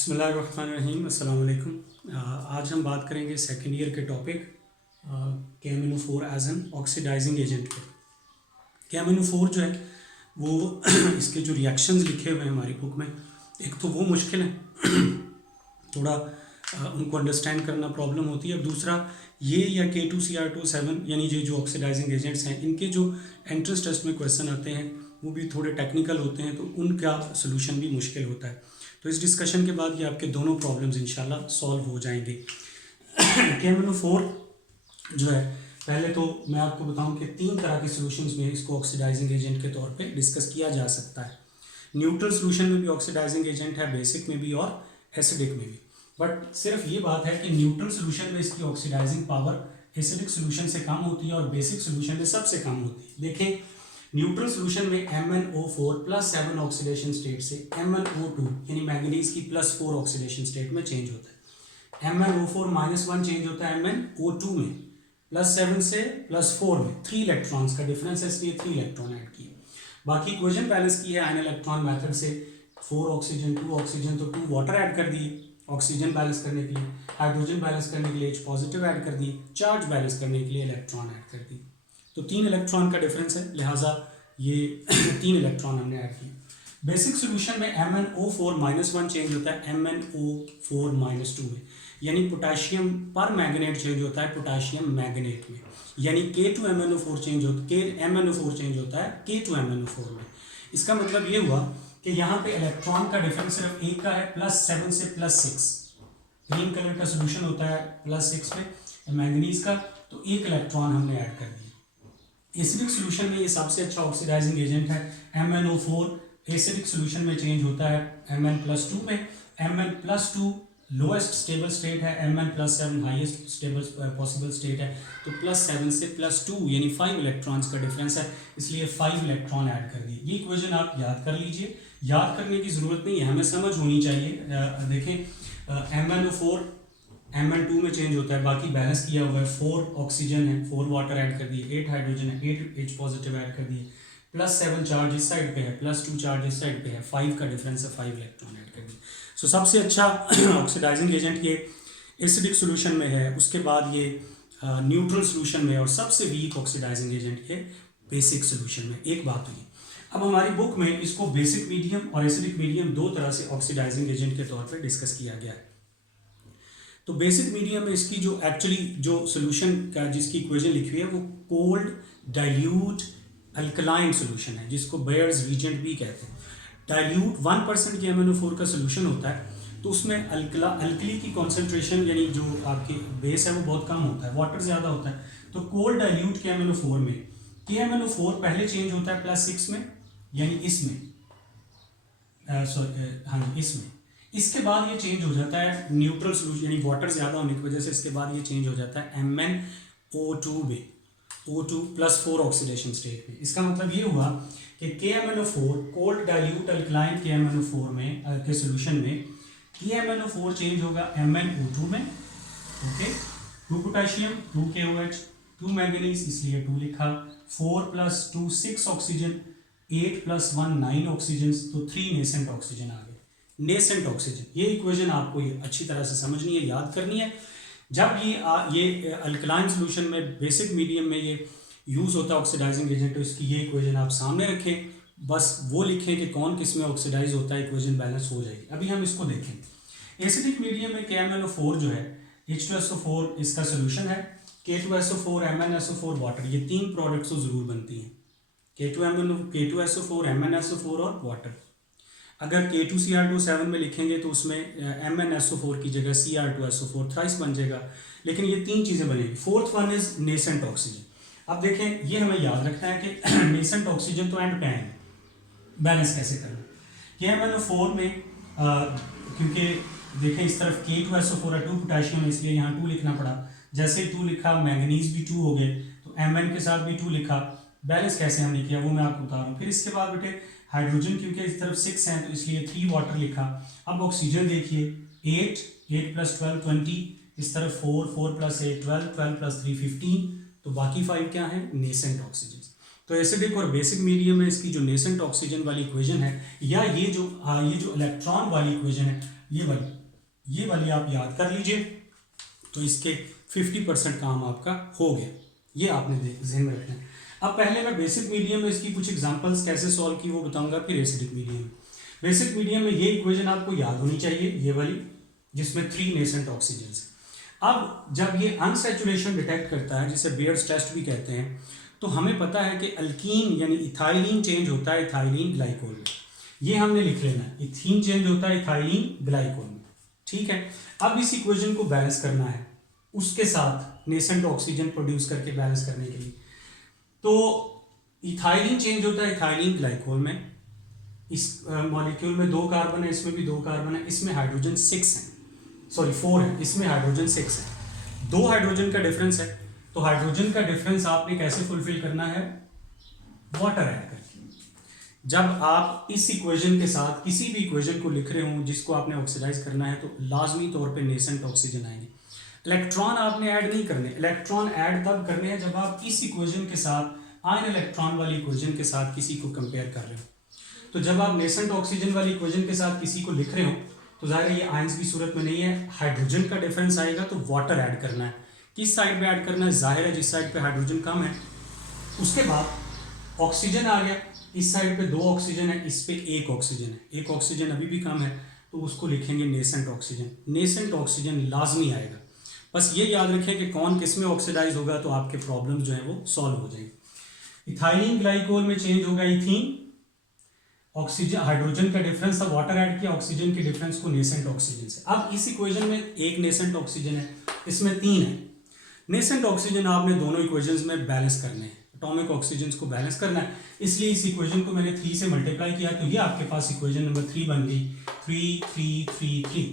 बिस्मिल्लाहिर्रहमानिर्रहीम अस्सलाम वालेकुम। आज हम बात करेंगे सेकेंड ईयर के topic KMnO4 as an oxidising agent पे। KMnO4 जो है वो इसके जो रिएक्शंस लिखे हुए हैं हमारी बुक में, एक तो वो मुश्किल है थोड़ा उनको अंडरस्टैंड करना प्रॉब्लम होती है, और दूसरा ये या K2Cr27 यानी ये जो ऑक्सीडाइजिंग एजेंट्स हैं इनके जो एंट्रेंस टेस्ट में क्वेश्चन आते हैं वो भी थोड़े टेक्निकल होते हैं, तो उनका सोल्यूशन भी मुश्किल होता है। तो इस डिस्कशन के बाद ये आपके दोनों प्रॉब्लम्स इंशाल्लाह सॉल्व हो जाएंगे। KMnO4 जो है, पहले तो मैं आपको बताऊं कि 3 तरह के सॉल्यूशंस में इसको ऑक्सीडाइजिंग एजेंट के तौर पे डिस्कस किया जा सकता है। न्यूट्रल सॉल्यूशन में भी ऑक्सीडाइजिंग एजेंट है, बेसिक में भी और एसिडिक में भी। बट सिर्फ ये बात है कि न्यूट्रल सॉल्यूशन में इसकी ऑक्सीडाइजिंग पावर एसिडिक सॉल्यूशन से कम होती है और बेसिक सॉल्यूशन में सबसे कम होती है। देखें, न्यूट्रल सॉल्यूशन में MnO4 +7 ऑक्सीडेशन स्टेट से MnO2 यानी मैंगनीज की +4 ऑक्सीडेशन स्टेट में चेंज होता है। MnO4 -1 चेंज होता है MnO2 में, +7 से +4 में 3 इलेक्ट्रॉन्स का डिफरेंस है, इसलिए 3 इलेक्ट्रॉन ऐड किए। बाकी इक्वेशन बैलेंस की है आयन इलेक्ट्रॉन मेथड से, 4 ऑक्सीजन 2 ऑक्सीजन, तो 2 वाटर ऐड कर दिए ऑक्सीजन बैलेंस करने के लिए, हाइड्रोजन बैलेंस करने के लिए H पॉजिटिव ऐड कर दिए, चार्ज बैलेंस करने के लिए इलेक्ट्रॉन ऐड कर दिए। तो 3 इलेक्ट्रॉन का डिफरेंस है, लिहाजा ये 3 इलेक्ट्रॉन हमने ऐड किए। बेसिक सॉल्यूशन में MnO4 -1 चेंज होता है MnO4 -2 में, यानी पोटेशियम पर मैग्नेट चेंज होता है पोटेशियम मैग्नेट में, यानी K2MnO4 चेंज होता है MnO4 चेंज होता है K2MnO4 में। इसका मतलब ये हुआ कि यहाँ पे इलेक्ट्रॉन का डिफरेंस सिर्फ एक का है, +7 से +6। ग्रीन कलर का सोल्यूशन होता है +6 पे मैंगनीज का, तो 1 इलेक्ट्रॉन हमने ऐड कर दिया। एसिडिक सोल्यूशन में ये सबसे अच्छा ऑक्सीडाइजिंग एजेंट है MnO4। एसिडिक सोल्यूशन में चेंज होता है Mn+2 में, Mn+2 लोएस्ट स्टेबल स्टेट है, Mn+7 highest stable possible state है। तो +7 से +2 यानी 5 इलेक्ट्रॉन्स का डिफरेंस है, इसलिए 5 इलेक्ट्रॉन ऐड कर दिए। ये इक्वेशन आप याद कर लीजिए, याद करने की ज़रूरत नहीं है, हमें समझ होनी चाहिए। देखें, MnO4 Mn2 में चेंज होता है, बाकी बैलेंस किया हुआ है, 4 ऑक्सीजन है, 4 वाटर ऐड कर दिए, 8 हाइड्रोजन है, 8 H पॉजिटिव ऐड कर दिए, +7 चार्ज इस साइड पे है, +2 चार्ज इस साइड पे है, 5 का डिफरेंस है, 5 इलेक्ट्रॉन ऐड कर दिए। सो सबसे अच्छा ऑक्सीडाइजिंग एजेंट ये एसिडिक सोल्यूशन में है, उसके बाद ये न्यूट्रल सोल्यूशन में, और सबसे वीक ऑक्सीडाइजिंग एजेंट ये बेसिक सोल्यूशन में। एक बात हुई, अब हमारी बुक में इसको बेसिक मीडियम और एसिडिक मीडियम 2 तरह से ऑक्सीडाइजिंग एजेंट के तौर पे डिस्कस किया गया है। तो बेसिक मीडियम में इसकी जो एक्चुअली जो सोल्यूशन का जिसकी इक्वेशन लिखी हुई है वो कोल्ड डाइल्यूट अल्कलाइन सोल्यूशन है, जिसको बेयर्स रीजेंट भी कहते हैं। डाइल्यूट 1% के MnO4 का सोल्यूशन होता है, तो उसमें अल्कली की कॉन्सेंट्रेशन यानी जो आपकी बेस है वो बहुत कम होता है, वाटर ज़्यादा होता है। तो कोल्ड डाइल्यूट के MnO4 में KMnO4 पहले चेंज होता है +6 में, यानी इसमें इसमें इसके बाद ये चेंज हो जाता है न्यूट्रल सोल्यूशन यानी वाटर ज़्यादा होने की वजह से, इसके बाद ये चेंज हो जाता है MnO2 में, O2 +4 ऑक्सीडेशन स्टेट में। इसका मतलब ये हुआ कि KMnO4 cold dilute alkaline KMnO4 में के सोल्यूशन में KMnO4 चेंज होगा MnO2 में। ओके, 2 पोटेशियम 2 KOH 2 मैंगनीज इसलिए 2 लिखा, 4 + 2 6 ऑक्सीजन, 8 + 1 9 ऑक्सीजन, तो 3 नेसेंट ऑक्सीजन आ गए। नेसेंट ऑक्सीजन, ये इक्वेशन आपको ये अच्छी तरह से समझनी है, याद करनी है। जब ये अल्कलाइन सोल्यूशन में बेसिक मीडियम में ये यूज़ होता है ऑक्सीडाइजिंग एजेंट, तो इसकी ये इक्वेशन आप सामने रखें, बस वो लिखें कि कौन किस में ऑक्सीडाइज होता है, इक्वेशन बैलेंस हो जाएगी। अभी हम इसको देखें। एसिडिक मीडियम में KMnO4 जो है H2SO4 इसका सोल्यूशन है, K2SO4 MnSO4 वाटर, ये 3 प्रोडक्ट्स तो ज़रूर बनती हैं, K2SO4 MnSO4 और वाटर। अगर K2Cr27 में लिखेंगे तो उसमें MnSO4 की जगह Cr2SO4 थ्राइस बन जाएगा, लेकिन ये 3 चीज़ें बनेगी। 4th one is nascent oxygen. अब देखें, ये हमें याद रखना है कि नेसेंट ऑक्सीजन तो एंड पे आएंगे, बैलेंस कैसे करना। KMnO4 में क्योंकि देखें इस तरफ K2SO4 है, 2 पोटेशियम, इसलिए यहाँ 2 लिखना पड़ा। जैसे 2 लिखा, मैंगनीज भी 2 हो गए, तो Mn के साथ भी 2 लिखा। बैलेंस कैसे हमने किया वो मैं आपको बता रहा हूँ। फिर इसके बाद बेटे हाइड्रोजन क्योंकि इस तरफ 6 हैं तो इसलिए 3 वाटर लिखा। अब ऑक्सीजन देखिए, 8 + 12 20, इस तरफ 4 + 8 12 12 + 3 15, तो बाकी 5 क्या है, नेसेंट ऑक्सीजन। तो एसिडिक और बेसिक मीडियम में इसकी जो नेसेंट ऑक्सीजन वाली इक्वेशन है, या ये जो इलेक्ट्रॉन वाली इक्वेशन है ये वाली आप याद कर लीजिए, तो इसके 50% काम आपका हो गया। ये आपने ध्यान में रखना है। अब पहले मैं बेसिक मीडियम में इसकी कुछ एग्जांपल्स कैसे सॉल्व की वो बताऊंगा, फिर एसिडिक मीडियम। बेसिक मीडियम में ये इक्वेशन आपको याद होनी चाहिए, ये वाली, जिसमें 3 नेसेंट ऑक्सीजन है। अब जब ये अनसैचुरेशन डिटेक्ट करता है, जिसे बियर्स टेस्ट भी कहते हैं, तो हमें पता है कि अल्कीन यानी इथाइलिन चेंज होता है इथाइलिन ग्लाइकोल में। ये हमने लिख लेना है, इथीन चेंज होता है इथाइलिन ग्लाइकोल में। ठीक है, अब इस इक्वेशन को बैलेंस करना है उसके साथ नेसेंट ऑक्सीजन प्रोड्यूस करके बैलेंस करने के लिए। तो इथाइलिन चेंज होता है इथाइलिन ग्लाइकोल में। इस मॉलिक्यूल में 2 कार्बन है, इसमें भी 2 कार्बन है, इसमें हाइड्रोजन 6 है, सॉरी 4 है, इसमें हाइड्रोजन 6 है। 2 हाइड्रोजन का डिफरेंस है, तो हाइड्रोजन का डिफरेंस आपने कैसे फुलफिल करना है, वाटर ऐड करके। जब आप इस इक्वेशन के साथ किसी भी इक्वेशन को लिख रहे हो जिसको आपने ऑक्सीडाइज करना है, तो लाजमी तौर पे नेसेंट ऑक्सीजन आएंगे। इलेक्ट्रॉन आपने ऐड नहीं करने, इलेक्ट्रॉन ऐड तब करने हैं जब आप इस इक्वेशन के साथ आयन इलेक्ट्रॉन वाली इक्वेशन के साथ किसी को कंपेयर कर रहे हो। तो जब आप नेसेंट ऑक्सीजन वाली इक्वेशन के साथ किसी को लिख रहे हो, तो ज़ाहिर है ये आयंस की सूरत में नहीं है, हाइड्रोजन का डिफरेंस आएगा, तो वाटर ऐड करना है। किस साइड पे ऐड करना है, जाहिर है जिस साइड पे हाइड्रोजन कम है। उसके बाद ऑक्सीजन आ गया, इस साइड पे 2 ऑक्सीजन है, इस पे 1 ऑक्सीजन है, 1 ऑक्सीजन अभी भी कम है, तो उसको लिखेंगे नेसेंट ऑक्सीजन। नेसेंट ऑक्सीजन लाजमी आएगा। बस ये याद रखें कि कौन किस में ऑक्सीडाइज होगा, तो आपके प्रॉब्लम जो है वो सॉल्व हो जाएगी। इथाइलिन ग्लाइकोल में चेंज होगा इथीन, ऑक्सीजन हाइड्रोजन का डिफरेंस था, वाटर ऐड किया, ऑक्सीजन के डिफरेंस को नेसेंट ऑक्सीजन से। अब इस इक्वेशन में 1 नेसेंट ऑक्सीजन है, इसमें 3 है। नेसेंट ऑक्सीजन आपने दोनों इक्वेशंस में बैलेंस करने हैं, एटॉमिक ऑक्सीजन को बैलेंस करना है, इसलिए इस इक्वेशन को मैंने 3 से मल्टीप्लाई किया, तो ये आपके पास इक्वेशन नंबर 3 बन गई। 3 3 3 3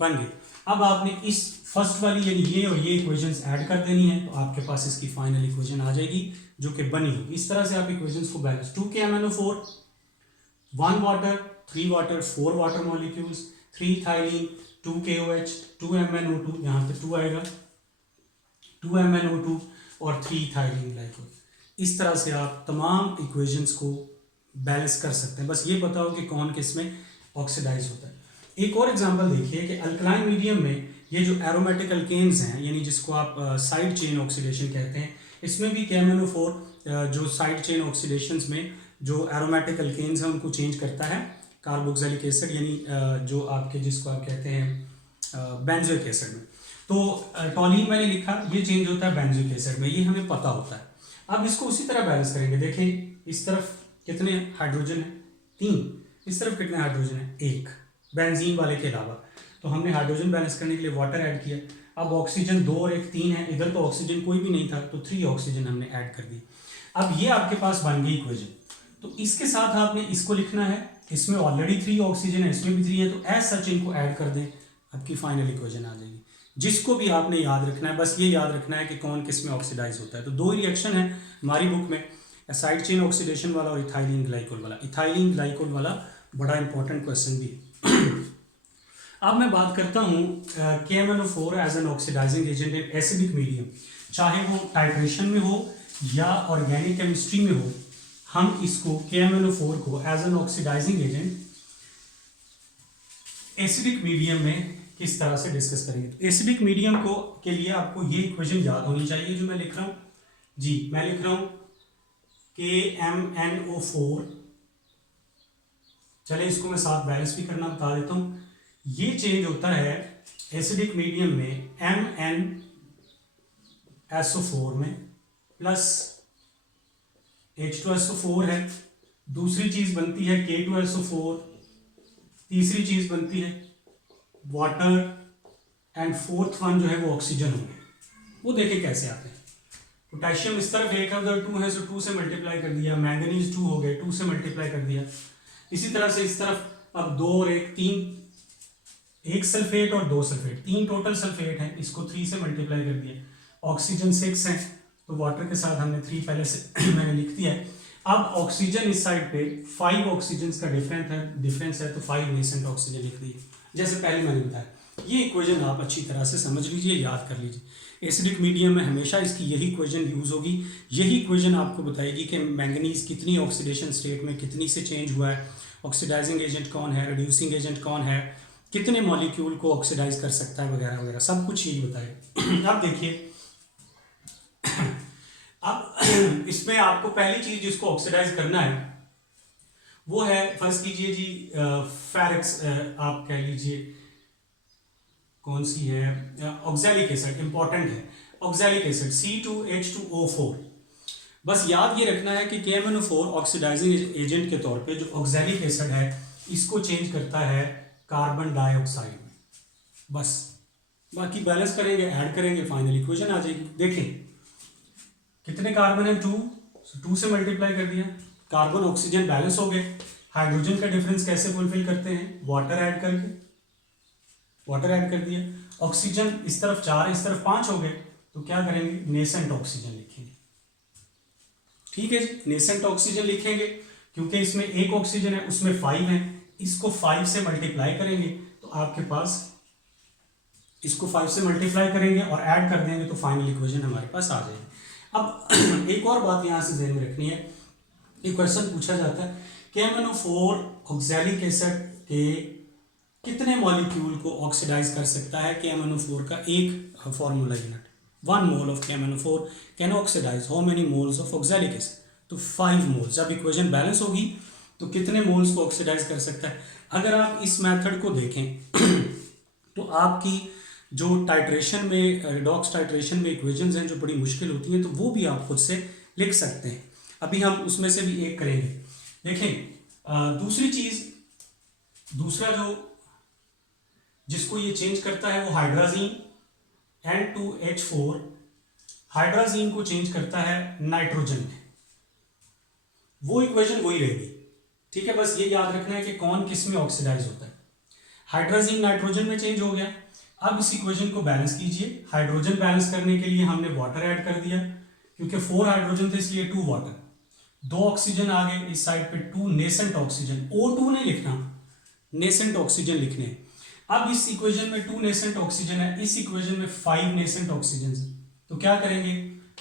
बन गई। अब आपने इस फर्स्ट वाली यानी ये और ये इक्वेशंस ऐड कर देनी है, तो आपके पास इसकी फाइनल इक्वेशन आ जाएगी जो कि बनी होगी। इस तरह से आप इक्वेशंस को balance, 2KMnO4, 1 water, 3 water, 4 water molecules, 3 ethylene, 2 KOH, 2 MnO2, यहाँ पे 2 आएगा, 2 MnO2 और 3 इथाइलिन ग्लाइकोल। इस तरह से आप तमाम इक्वेशंस को बैलेंस कर सकते हैं, बस ये पता हो कि कौन किस में ऑक्सीडाइज होता है। एक और एग्जांपल देखिए कि अल्कलाइन मीडियम में ये जो एरोमेटिक अल्केन्स हैं, यानी जिसको आप साइड चेन ऑक्सीडेशन कहते हैं, इसमें भी KMnO4 जो साइड चेन ऑक्सीडेशंस में जो एरोमेटिक अल्केन्स हैं उनको चेंज करता है कार्बोक्सिलिक एसिड, यानी जो आपके जिसको आप कहते हैं बेंजोइक एसिड में। तो टॉलिन मैंने लिखा, ये चेंज होता है बेंजोइक एसिड में, ये हमें पता होता है। अब इसको उसी तरह बैलेंस करेंगे। देखें इस तरफ कितने हाइड्रोजन है, 3, इस तरफ कितने हाइड्रोजन है, 1, बेंजीन वाले के अलावा। तो हमने हाइड्रोजन बैलेंस करने के लिए वाटर ऐड किया। अब ऑक्सीजन 2 और 1 3 है, इधर तो ऑक्सीजन कोई भी नहीं था, तो 3 ऑक्सीजन हमने ऐड कर दी। अब ये आपके पास बन गई इक्वेशन। तो इसके साथ आपने इसको लिखना है, इसमें ऑलरेडी 3 ऑक्सीजन है, इसमें भी 3 है, तो एज सच इनको ऐड कर दें, आपकी फाइनल इक्वेशन आ जाएगी। जिसको भी आपने याद रखना है, बस ये याद रखना है कि कौन किस में ऑक्सीडाइज होता है। तो 2 रिएक्शन है हमारी बुक में, साइड चेन ऑक्सीडेशन वाला और इथाइलिन ग्लाइकोल वाला। इथाइलिन ग्लाइकोल वाला बड़ा इंपॉर्टेंट क्वेश्चन भी। अब मैं बात करता हूँ KMnO4 as an oxidising agent in acidic medium, चाहे वो टाइट्रेशन में हो या ऑर्गेनिक केमिस्ट्री में हो, हम इसको KMnO4 को as an oxidising agent acidic medium में किस तरह से डिस्कस करेंगे। तो एसिडिक मीडियम को के लिए आपको ये इक्वेशन याद होनी चाहिए जो मैं लिख रहा हूँ जी। मैं लिख रहा हूँ KMnO4, चले इसको मैं साथ बैलेंस भी करना बता देता हूँ। ये चेंज होता है एसिडिक मीडियम में MnSO4 में प्लस H2SO4 है, दूसरी चीज बनती है K2SO4, तीसरी चीज बनती है वाटर, एंड फोर्थ वन जो है वो ऑक्सीजन होंगे। वो देखें कैसे आते हैं। पोटेशियम इस तरफ 1 है, उधर 2 है, सो 2 से मल्टीप्लाई कर दिया। मैंगनीज 2 हो गए, 2 से मल्टीप्लाई कर दिया। इसी तरह से इस तरफ अब 2 और 1 3, 1 सल्फेट और 2 सल्फेट, 3 टोटल सल्फेट हैं, इसको 3 से मल्टीप्लाई कर दिया। ऑक्सीजन 6 है, तो वाटर के साथ हमने 3 पहले से मैंने लिख दिया है। अब ऑक्सीजन इस साइड पे 5 ऑक्सीजन का डिफरेंस है, तो 5 नेसेंट ऑक्सीजन लिख दिए जैसे पहले मैंने बताया। ये इक्वेशन आप अच्छी तरह से समझ लीजिए, याद कर लीजिए। एसिडिक मीडियम में हमेशा इसकी यही इक्वेशन यूज़ होगी। यही इक्वेशन आपको बताएगी कि मैंगनीज कितनी ऑक्सीडेशन स्टेट में कितनी से चेंज हुआ है, ऑक्सीडाइजिंग एजेंट कौन है, रिड्यूसिंग एजेंट कौन है, कितने मॉलिक्यूल को ऑक्सीडाइज कर सकता है वगैरह वगैरह सब कुछ यही बताएगा। अब देखिए, अब इसमें आपको पहली चीज जिसको ऑक्सीडाइज करना है वो है, फर्स्ट कीजिए जी फेरिक्स, आप कह लीजिए कौन सी है, ऑक्सैलिक एसिड इंपॉर्टेंट है, ऑक्सैलिक एसिड C2H2O4। बस याद ये रखना है कि KMnO4 ऑक्सीडाइजिंग एजेंट के तौर पे जो ऑक्सैलिक एसिड है इसको चेंज करता है कार्बन डाइऑक्साइड में। बस बाकी बैलेंस करेंगे, ऐड करेंगे, फाइनल इक्वेशन आ जाएगी। देखें कितने कार्बन है, 2 से मल्टीप्लाई कर दिया, कार्बन ऑक्सीजन बैलेंस हो गए। हाइड्रोजन का डिफरेंस कैसे फुलफिल करते हैं, वाटर ऐड करके, वाटर ऐड कर दिया। ऑक्सीजन इस तरफ 4 इस तरफ 5 हो गए, तो क्या करेंगे, नेसेंट ऑक्सीजन लिखेंगे। ठीक है जी, नेसेंट ऑक्सीजन लिखेंगे क्योंकि इसमें एक ऑक्सीजन है उसमें 5 है, इसको 5 से मल्टीप्लाई करेंगे तो आपके पास, इसको 5 से मल्टीप्लाई करेंगे और ऐड कर देंगे तो फाइनल इक्वेशन हमारे पास आ जाएगी। अब एक और बात यहाँ से ध्यान में रखनी है, एक क्वेश्चन पूछा जाता है KMnO4 ऑक्सैलिक एसिड के कितने मॉलिक्यूल को ऑक्सीडाइज कर सकता है। KMnO4 का एक formula unit, 1 mole of KMnO4 can oxidise how many moles of oxalic acid, तो 5 मोल्स। जब इक्वेशन बैलेंस होगी तो कितने मोल्स को ऑक्सीडाइज कर सकता है। अगर आप इस मेथड को देखें तो आपकी जो टाइट्रेशन में, रिडॉक्स टाइट्रेशन में इक्वेशंस हैं जो बड़ी मुश्किल होती हैं, तो वो भी आप खुद से लिख सकते हैं। अभी हम उसमें से भी एक करेंगे। देखें दूसरी चीज, दूसरा जो जिसको ये चेंज करता है वो हाइड्राजीन, N2H4 हाइड्राजीन को चेंज करता है नाइट्रोजन में, वो इक्वेशन वही रहेगी। ठीक है, बस ये याद रखना है कि कौन किस में ऑक्सीडाइज होता है। हाइड्राजीन नाइट्रोजन में चेंज हो गया। अब इस इक्वेशन को बैलेंस कीजिए। हाइड्रोजन बैलेंस करने के लिए हमने वाटर ऐड कर दिया, क्योंकि 4 हाइड्रोजन थे इसलिए 2 वाटर, 2 ऑक्सीजन आ गए इस साइड पे, 2 नेसेंट ऑक्सीजन, O2 नहीं लिखना, नेसेंट ऑक्सीजन लिखने। अब इस इक्वेशन में 2 नेसेंट ऑक्सीजन है, इस इक्वेशन में 5 नेसेंट ऑक्सीजन है, तो क्या करेंगे,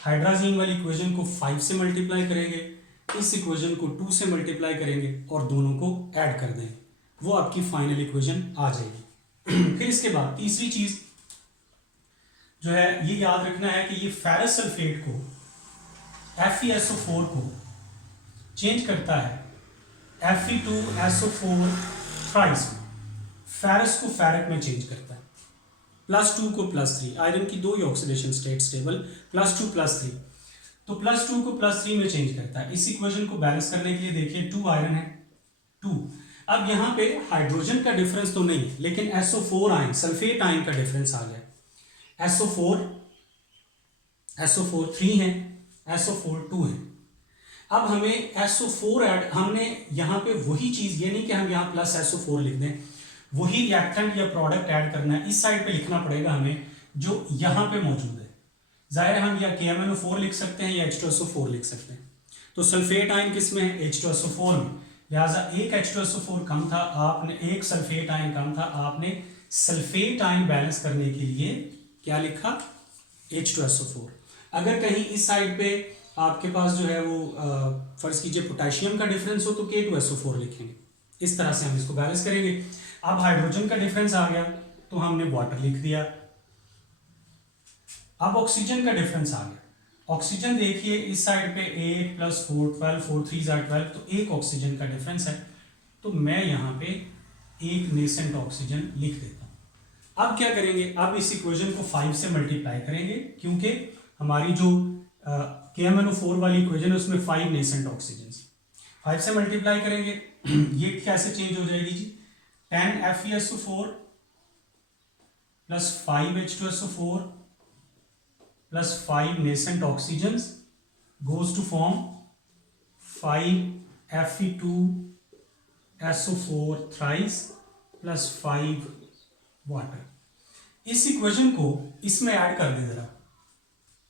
हाइड्राजीन वाली इक्वेशन को 5 से मल्टीप्लाई करेंगे, इस इक्वेशन को 2 से मल्टीप्लाई करेंगे और दोनों को ऐड कर देंगे, वो आपकी फाइनल इक्वेशन आ जाएगी। फिर इसके बाद तीसरी चीज जो है ये याद रखना है कि ये फेरस सल्फेट को, FeSO4 को चेंज करता है Fe2SO4 थ्राइस में, फेरस को फेरिक में चेंज करता है, +2 को +3, आयरन की 2 ही ऑक्सीडेशन स्टेट स्टेबल, +2 +3, तो +2 को +3 में चेंज करता है। इस इक्वेशन को बैलेंस करने के लिए देखिए 2 आयरन है 2। अब यहाँ पे हाइड्रोजन का डिफरेंस तो नहीं, लेकिन SO4 आयन, सल्फेट आयन का डिफरेंस आ गया। SO4 3 है, SO4 2 है। अब हमें SO4 ऐड, हमने यहाँ पे वही चीज, ये नहीं कि हम यहाँ +SO4 लिख दें, वही रिएक्टेंट या प्रोडक्ट ऐड करना है, इस साइड पे लिखना पड़ेगा हमें जो यहाँ पे मौजूद है। जाहिर है हम या KMnO4 लिख सकते हैं या H2SO4 लिख सकते हैं। तो सल्फेट आयन किस में है, H2SO4 में, लिहाजा एक H2SO4 कम था, आपने एक सल्फेट आयन कम था, आपने सल्फेट आयन बैलेंस करने के लिए क्या लिखा, H2SO4। अगर कहीं इस साइड पे आपके पास जो है वो फर्ज कीजिए पोटेशियम का डिफरेंस हो तो K2SO4 लिखेंगे। इस तरह से हम इसको बैलेंस करेंगे। अब हाइड्रोजन का डिफरेंस आ गया तो हमने वाटर लिख दिया। अब ऑक्सीजन का डिफरेंस आ गया, ऑक्सीजन देखिए इस साइड पे 8 + 4 12, 4 3 12, तो एक ऑक्सीजन का डिफरेंस है, तो मैं यहाँ पे एक नेसेंट ऑक्सीजन लिख देता हूँ। अब क्या करेंगे, अब इस इक्वेशन को 5 से मल्टीप्लाई करेंगे, क्योंकि हमारी जो KMnO4 वाली इक्वेशन है उसमें 5 नेसेंट ऑक्सीजन, 5 से मल्टीप्लाई करेंगे। ये कैसे चेंज हो जाएगी जी, 10 FeSO4 + 5 H2SO4 + 5 nascent oxygens goes to form 5 Fe2SO4 thrice + 5 water. इस इक्वेशन को इसमें ऐड कर दे जरा,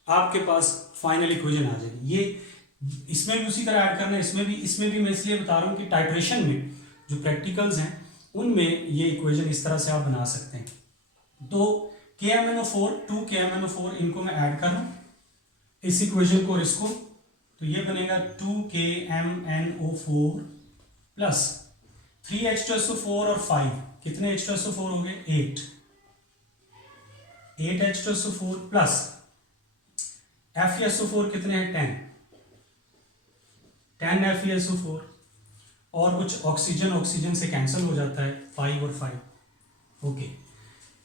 आपके पास फाइनल इक्वेशन आ जाएगी। ये इसमें भी उसी तरह ऐड करना है, इसमें भी मैं इसलिए बता रहा हूँ कि टाइट्रेशन में जो प्रैक्टिकल्स हैं उनमें ये इक्वेशन इस तरह से आप बना सकते हैं। तो KMnO4 2 KMnO4 इनको मैं ऐड कर रहा हूँ इस इक्वेशन को और इसको, तो ये बनेगा 2 KMnO4 + 3 H2SO4 और 5 कितने H2SO4 हो गए? 8 H2SO4 प्लस FeSO4 कितने हैं? 10 FeSO4 और कुछ ऑक्सीजन से कैंसिल हो जाता है, 5 और 5। ओके,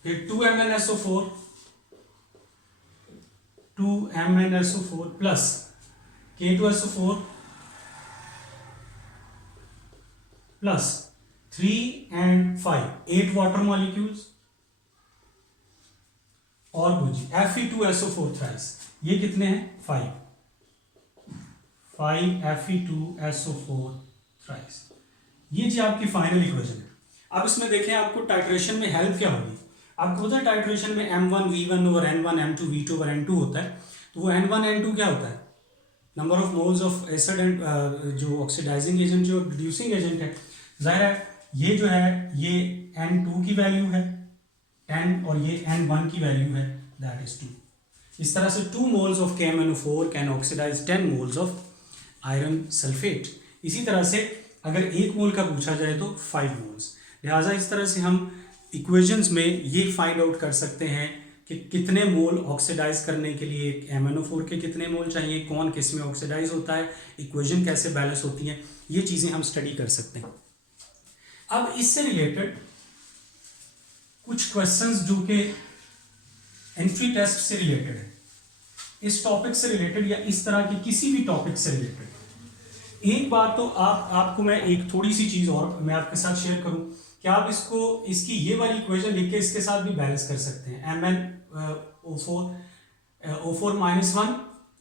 फिर 2MnSO4 plus K2SO4 plus 3 and 5, 8 water molecules और कुछ Fe2SO4 थ्राइस, ये कितने हैं? 5 Fe2SO4 थ्राइस। ये जी आपकी फाइनल इक्वेशन है। अब इसमें देखें आपको टाइट्रेशन में हेल्प क्या होगी। आपको पता है टाइट्रेशन में M1 V1 over N1 M2 V2 over N2 होता है। तो वो N1 N2 क्या होता है? Number of moles of acid and जो ऑक्सीडाइजिंग एजेंट जो रिड्यूसिंग एजेंट है, जाहिर है ये जो है ये N2 की वैल्यू है 10 और ये N1 की वैल्यू है दैट इज 2। इस तरह से 2 moles of KMnO4 can oxidise 10 moles of iron sulphate. इसी तरह से अगर 1 मोल का पूछा जाए तो 5 मोल्स। लिहाजा इस तरह से हम इक्वेशंस में ये फाइंड आउट कर सकते हैं कि कितने मोल ऑक्सीडाइज करने के लिए MnO4 के कितने मोल चाहिए, कौन किस में ऑक्सीडाइज होता है, इक्वेशन कैसे बैलेंस होती हैं, ये चीज़ें हम स्टडी कर सकते हैं। अब इससे रिलेटेड कुछ क्वेश्चंस जो कि एंट्री टेस्ट से रिलेटेड है, इस टॉपिक से रिलेटेड या इस तरह की किसी भी टॉपिक से रिलेटेड, एक बात तो आपको मैं एक थोड़ी सी चीज़ और मैं आपके साथ शेयर करूं कि आप इसकी ये वाली इक्वेशन लिख के इसके साथ भी बैलेंस कर सकते हैं। MnO4-1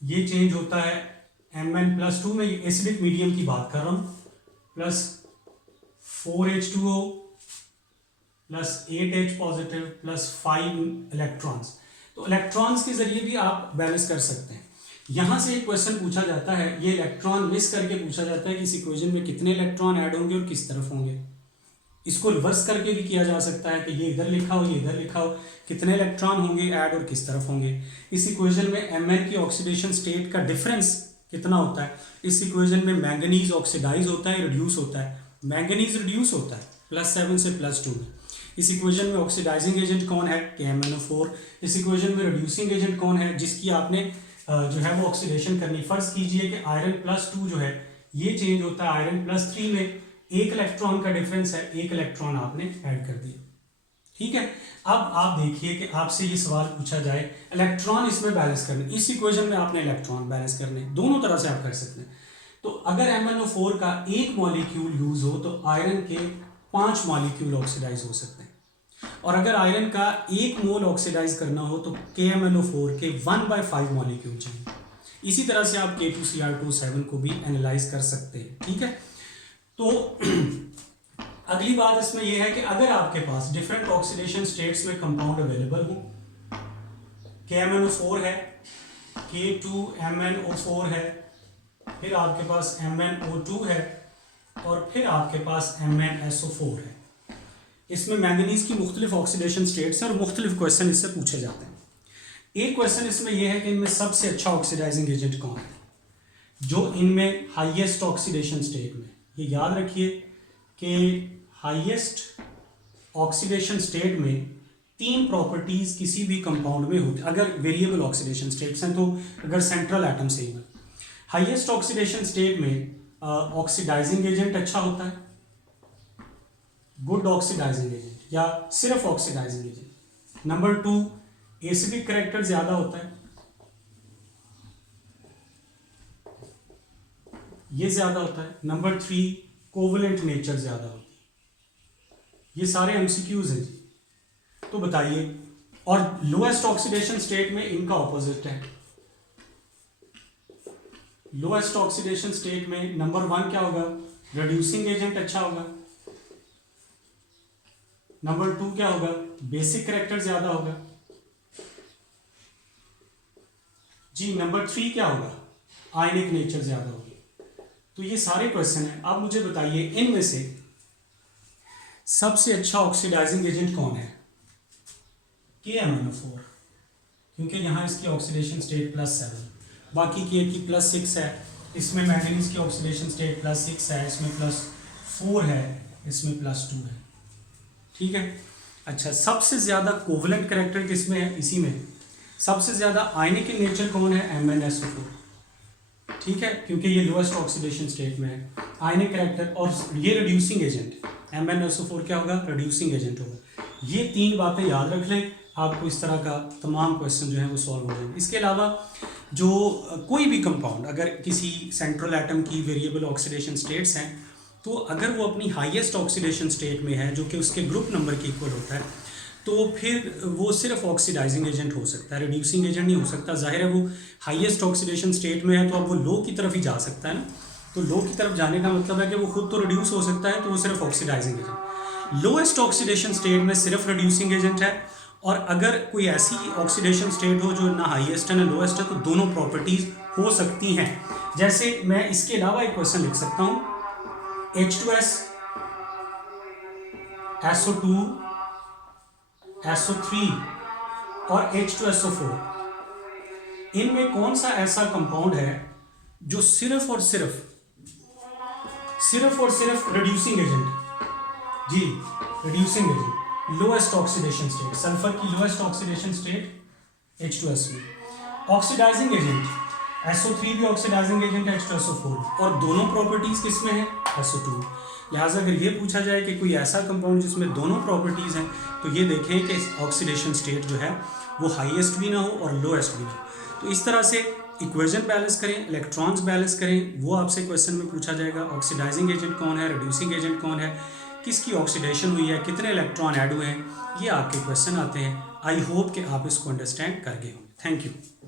ये चेंज होता है Mn+2 में, एसिडिक मीडियम की बात कर रहा हूँ, plus 4H2O plus 8H positive plus 5 electrons. तो इलेक्ट्रॉन्स के जरिए भी आप बैलेंस कर सकते हैं। यहाँ से एक क्वेश्चन पूछा जाता है, ये इलेक्ट्रॉन मिस करके पूछा जाता है कि इस इक्वेशन में कितने इलेक्ट्रॉन ऐड होंगे और किस तरफ होंगे। इसको रिवर्स करके भी किया जा सकता है कि ये इधर लिखा हो, ये इधर लिखा हो, कितने इलेक्ट्रॉन होंगे ऐड और किस तरफ होंगे। इस इक्वेशन में Mn की ऑक्सीडेशन स्टेट का डिफरेंस कितना होता है। इस इक्वेशन में मैंगनीज ऑक्सीडाइज होता है, रिड्यूस होता है, मैंगनीज रिड्यूस होता है +7 से +2 में। इस इक्वेशन में ऑक्सीडाइजिंग एजेंट कौन है? KMnO4। इस इक्वेशन में रिड्यूसिंग एजेंट कौन है? जिसकी आपने जो है वो ऑक्सीडेशन करनी। फर्ज कीजिए कि आयरन +2 जो है ये चेंज होता है आयरन +3 में, 1 इलेक्ट्रॉन का डिफरेंस है, 1 इलेक्ट्रॉन आपने ऐड कर दिया। ठीक है, अब आप देखिए कि आपसे ये सवाल पूछा जाए इलेक्ट्रॉन इसमें बैलेंस करने, इस इक्वेशन में आपने इलेक्ट्रॉन बैलेंस करने, दोनों तरह से आप कर सकते हैं। तो अगर MnO4 का 1 मॉलिक्यूल यूज हो तो आयरन के 5 मॉलिक्यूल ऑक्सीडाइज हो सकते हैं, और अगर आयरन का 1 मोल ऑक्सीडाइज करना हो तो KMnO4 के 1/5 मॉलिक्यूल चाहिए। इसी तरह से आप K2Cr2 को भी एनालाइज कर सकते हैं। ठीक है, तो अगली बात इसमें यह है कि अगर आपके पास डिफरेंट ऑक्सीडेशन स्टेट्स में कंपाउंड अवेलेबल हो, KMnO4 है, K2MnO4 है, फिर आपके पास MnO2 है और फिर आपके पास MnSO4 है। इसमें मैंगनीज की मुख्तलिफ ऑक्सीडेशन स्टेट्स हैं और मुख्तलिफ क्वेश्चन इससे पूछे जाते हैं। एक क्वेश्चन इसमें यह है कि इनमें सबसे अच्छा ऑक्सीडाइजिंग एजेंट कौन है, जो इनमें हाईएस्ट ऑक्सीडेशन स्टेट में। ये याद रखिए कि हाईएस्ट ऑक्सीडेशन स्टेट में 3 प्रॉपर्टीज किसी भी कंपाउंड में होती है, अगर वेरिएबल ऑक्सीडेशन स्टेट्स हैं तो, अगर सेंट्रल एटम सेम है। हाईएस्ट ऑक्सीडेशन स्टेट में ऑक्सीडाइजिंग एजेंट अच्छा होता है, गुड ऑक्सीडाइजिंग एजेंट या सिर्फ oxidising agent. Number 2 acidic character ज्यादा होता है, ये ज्यादा होता है। नंबर 3 कोवलेंट नेचर ज्यादा होती है। ये सारे एमसीक्यूज हैं जी, तो बताइए। और लोएस्ट ऑक्सीडेशन स्टेट में इनका ऑपोजिट है। लोएस्ट ऑक्सीडेशन स्टेट में नंबर 1 क्या होगा? रिड्यूसिंग एजेंट अच्छा होगा। नंबर 2 क्या होगा? बेसिक कैरेक्टर ज्यादा होगा जी। नंबर 3 क्या होगा? आयनिक नेचर ज्यादा होगी। तो ये सारे क्वेश्चन हैं। अब मुझे बताइए इनमें से सबसे अच्छा ऑक्सीडाइजिंग एजेंट कौन है? KMnO4, क्योंकि यहाँ इसकी ऑक्सीडेशन स्टेट +7, बाकी की +6 है। इसमें मैंगनीज की ऑक्सीडेशन स्टेट +6 है, इसमें +4 है, इसमें +2 है। ठीक है। अच्छा, सबसे ज़्यादा कोवलेंट करेक्टर किस में है? इसी में है। सबसे ज़्यादा आयनिक इन नेचर कौन है? MnSO4, ठीक है, क्योंकि ये लोएस्ट ऑक्सीडेशन स्टेट में है। आयनिक करेक्टर और ये रिड्यूसिंग एजेंट, MnSO4 क्या होगा? रिड्यूसिंग एजेंट होगा। ये 3 बातें याद रख लें, आपको इस तरह का तमाम क्वेश्चन जो है वो सॉल्व हो जाएंगे। इसके अलावा जो कोई भी कंपाउंड अगर किसी सेंट्रल एटम की वेरिएबल ऑक्सीडेशन स्टेट्स हैं, तो अगर वो अपनी हाईएस्ट ऑक्सीडेशन स्टेट में है जो कि उसके ग्रुप नंबर के इक्वल होता है, तो फिर वो सिर्फ ऑक्सीडाइजिंग एजेंट हो सकता है, रिड्यूसिंग एजेंट नहीं हो सकता। जाहिर है वो हाईएस्ट ऑक्सीडेशन स्टेट में है तो अब वो लो की तरफ ही जा सकता है ना, तो लो की तरफ जाने का मतलब है कि वो खुद तो रिड्यूस हो सकता है, तो वो सिर्फ oxidising agent. Lowest oxidation state में सिर्फ रिड्यूसिंग एजेंट है, और अगर कोई ऐसी ऑक्सीडेशन स्टेट हो जो ना हाईएस्ट है ना लोएस्ट है, तो दोनों प्रॉपर्टीज हो सकती हैं। जैसे मैं इसके अलावा एक क्वेश्चन लिख सकता हूँ, H2S, SO2, SO3 और H2SO4, इनमें कौन सा ऐसा कंपाउंड है जो सिर्फ और सिर्फ रिड्यूसिंग एजेंट, जी reducing agent, lowest oxidation state, sulphur की lowest oxidation state H2SO, oxidising agent SO3 भी ऑक्सीडाइजिंग एजेंट है, H2SO4, और दोनों प्रॉपर्टीज किस में है? SO2। लिहाजा अगर ये पूछा जाए कि कोई ऐसा कंपाउंड जिसमें दोनों प्रॉपर्टीज हैं, तो ये देखें कि ऑक्सीडेशन स्टेट जो है वो हाईएस्ट भी ना हो और लोएस्ट भी ना हो। तो इस तरह से इक्वेशन बैलेंस करें, इलेक्ट्रॉन्स बैलेंस करें, वो आपसे क्वेश्चन में पूछा जाएगा। ऑक्सीडाइजिंग एजेंट कौन है, रिड्यूसिंग एजेंट कौन है, किसकी ऑक्सीडेशन हुई है, कितने इलेक्ट्रॉन ऐड हुए हैं, ये आपके क्वेश्चन आते हैं। आई होप कि आप इसको अंडरस्टैंड कर गए हों। Thank you.